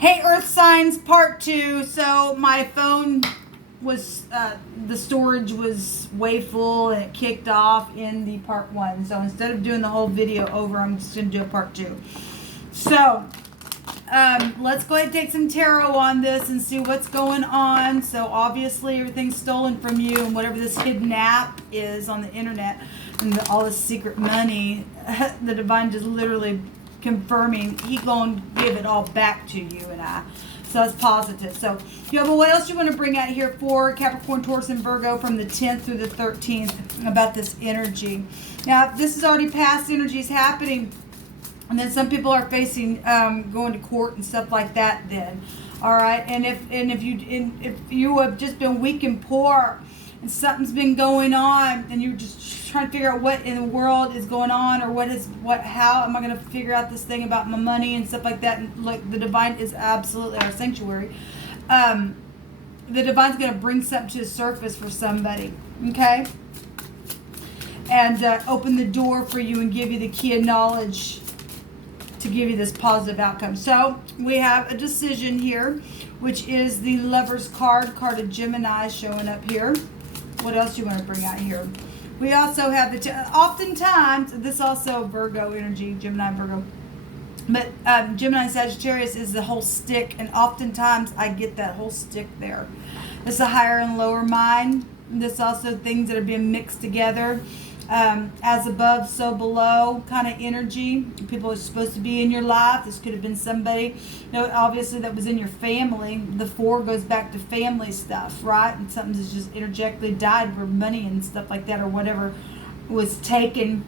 Hey, Earth signs part 2. So my phone was, the storage was way full and it kicked off in the part 1. So instead of doing the whole video over, I'm just going to do a part 2. So let's go ahead and take some tarot on this and see what's going on. So obviously everything's stolen from you, and whatever this hidden app is on the internet and all this secret money, the divine just literally confirming he gonna give it all back to you and I. So that's positive. So yeah, but what else you want to bring out here for Capricorn, Taurus, and Virgo from the 10th through the 13th about this energy? Now, this is already past energies happening. And then some people are facing going to court and stuff like that. Then, all right. And if you have just been weak and poor, and something's been going on, and you're just trying to figure out what in the world is going on, or how am I going to figure out this thing about my money and stuff like that? And look, the divine is absolutely our sanctuary. The divine's going to bring something to the surface for somebody. Okay. And open the door for you and give you the key of knowledge to give you this positive outcome. So we have a decision here, which is the Lover's card of Gemini showing up here. What else do you want to bring out here? We also have oftentimes, this also Virgo energy, Gemini, Virgo. But Gemini and Sagittarius is the whole stick, and oftentimes I get that whole stick there. It's a higher and lower mind. This also things that are being mixed together. As above, so below kind of energy. People are supposed to be in your life. This could have been somebody, obviously that was in your family. The 4 goes back to family stuff, right? And something that's just energetically died for money and stuff like that, or whatever was taken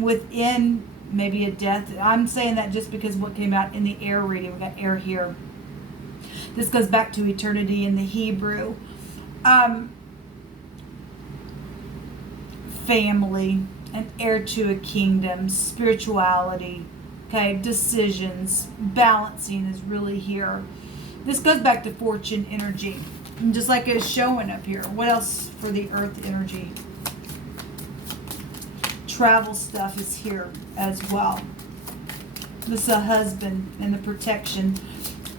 within maybe a death. I'm saying that just because what came out in the air reading. We got air here. This goes back to eternity in the Hebrew. Family, an heir to a kingdom, spirituality, okay, decisions, balancing is really here. This goes back to fortune energy, and just like it's showing up here. What else for the earth energy? Travel stuff is here as well. This is a husband and the protection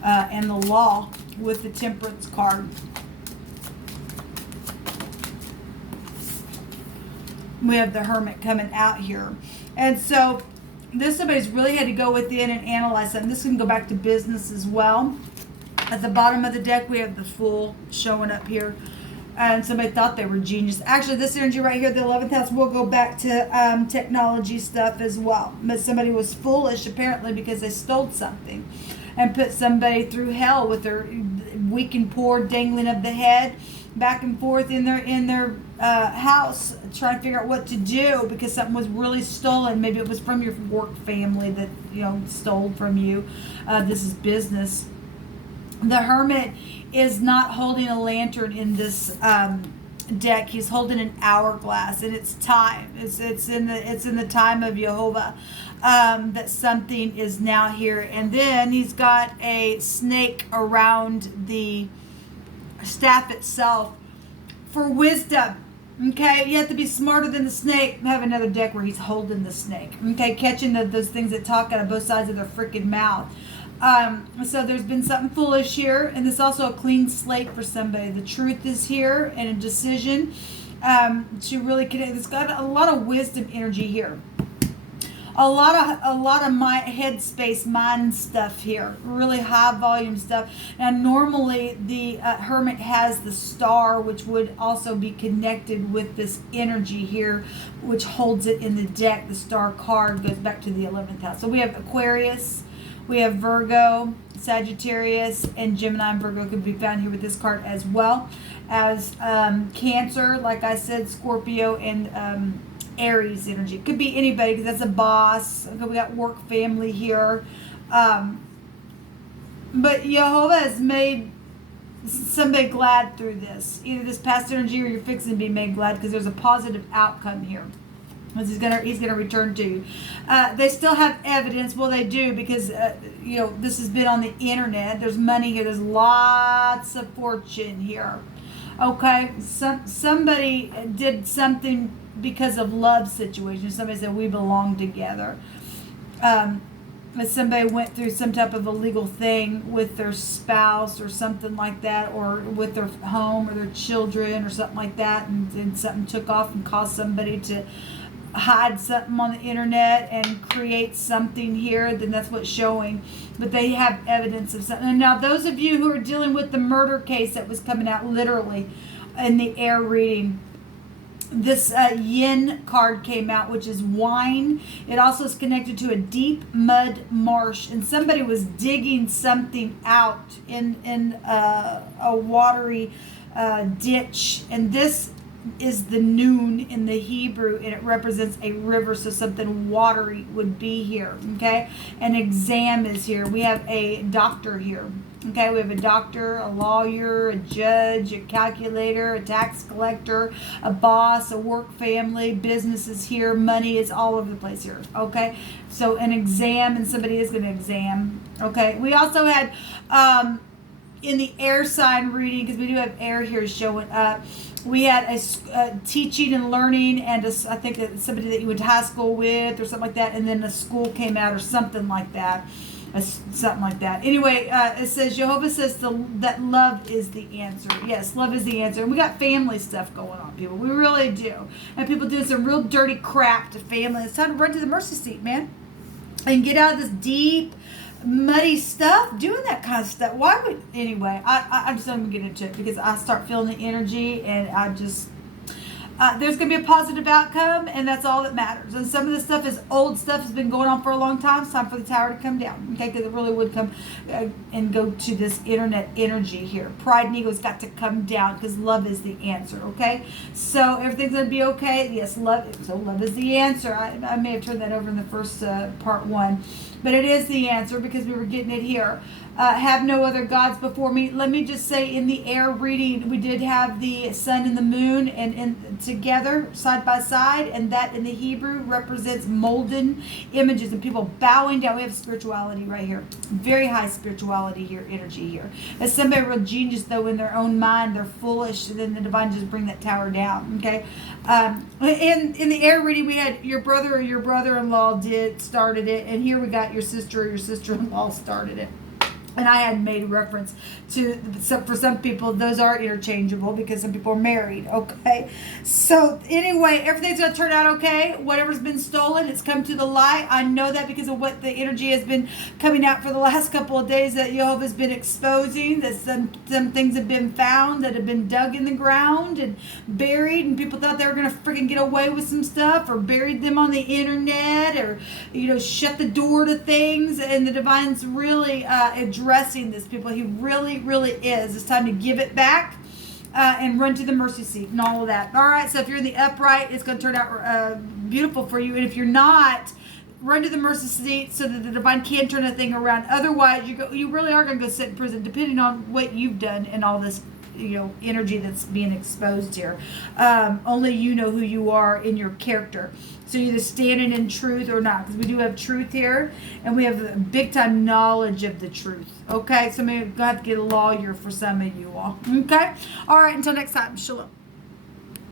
and the law with the temperance card. We have the Hermit coming out here. And so this somebody's really had to go within and analyze something. This can go back to business as well. At the bottom of the deck, we have the Fool showing up here. And somebody thought they were genius. Actually, this energy right here, the 11th house, will go back to technology stuff as well. But somebody was foolish, apparently, because they stole something and put somebody through hell with their weak and poor dangling of the head back and forth in their house, trying to figure out what to do because something was really stolen. Maybe it was from your work family that stole from you. This is business. The Hermit is not holding a lantern in this deck. He's holding an hourglass, and it's time. It's in the time of Jehovah that something is now here. And then he's got a snake around the staff itself for wisdom. Okay, you have to be smarter than the snake. I have another deck where he's holding the snake. Okay, catching those things that talk out of both sides of their freaking mouth. So there's been something foolish here, and this also a clean slate for somebody. The truth is here, and a decision to really connect. It's got a lot of wisdom energy here. A lot of my headspace mind stuff here, really high volume stuff. And normally the Hermit has the star, which would also be connected with this energy here, which holds it in the deck. The star card goes back to the 11th house. So we have Aquarius, we have Virgo, Sagittarius, and Gemini and Virgo could be found here with this card, as well as Cancer, like I said, Scorpio, and Aries energy. It could be anybody because that's a boss. Okay, we got work family here. But Jehovah has made somebody glad through this. Either this past energy or you're fixing to be made glad because there's a positive outcome here. He's gonna return to you. They still have evidence. Well, they do because this has been on the internet. There's money here. There's lots of fortune here. Okay, somebody did something because of love situation. Somebody said we belong together. that somebody went through some type of a legal thing with their spouse or something like that, or with their home or their children or something like that, and something took off and caused somebody to hide something on the internet and create something here, then that's what's showing. But they have evidence of something. And now those of you who are dealing with the murder case that was coming out literally in the air reading, this yin card came out, which is wine. It also is connected to a deep mud marsh, and somebody was digging something out in a watery ditch. And this is the noon in the Hebrew, and it represents a river, so something watery would be here. Okay, an exam is here. We have a doctor here. Okay, we have a doctor, a lawyer, a judge, a calculator, a tax collector, a boss, a work family, business is here, money is all over the place here. Okay, so an exam, and somebody is going to exam. Okay, we also had in the air sign reading, because we do have air here showing up, we had a teaching and learning, and I think somebody that you went to high school with or something like that, and then a school came out or something like that. Something like that. Anyway, it says, Jehovah says that love is the answer. Yes, love is the answer. And we got family stuff going on, people. We really do. And people doing some real dirty crap to family. It's time to run to the mercy seat, man. And get out of this deep, muddy stuff, doing that kind of stuff. Why would, anyway, I just don't even get into it, because I start feeling the energy, and I just, there's going to be a positive outcome, and that's all that matters. And some of this stuff is old stuff, has been going on for a long time. It's time for the tower to come down, okay? Because it really would come and go to this internet energy here. Pride and ego's got to come down, because love is the answer, okay? So everything's going to be okay. Yes, love. So love is the answer. I may have turned that over in the first part one, but it is the answer, because we were getting it here. Have no other gods before me. Let me just say, in the air reading, we did have the sun and the moon and together side by side, and that in the Hebrew represents molten images and people bowing down. We have spirituality right here, very high spirituality here, energy here. As somebody real genius though, in their own mind, they're foolish, and then the divine just bring that tower down. Okay, in the air reading, we had your brother or your brother-in-law started it, and here we got your sister or your sister-in-law started it. And I had made reference to, for some people, those are interchangeable, because some people are married, okay? So anyway, everything's going to turn out okay. Whatever's been stolen, it's come to the light. I know that because of what the energy has been coming out for the last couple of days, that Jehovah's been exposing, that some things have been found that have been dug in the ground and buried, and people thought they were going to freaking get away with some stuff, or buried them on the internet, or, shut the door to things. And the divine's really addressing this, people. He really, really is. It's time to give it back and run to the mercy seat and all of that. All right, so if you're in the upright, it's going to turn out beautiful for you. And if you're not, run to the mercy seat so that the divine can turn the thing around. Otherwise, you really are going to go sit in prison, depending on what you've done and all this energy that's being exposed here. Only you know who you are in your character. So you're either standing in truth or not, because we do have truth here, and we have big time knowledge of the truth. Okay, so maybe you're going to have to get a lawyer for some of you all. Okay, all right, until next time, shalom.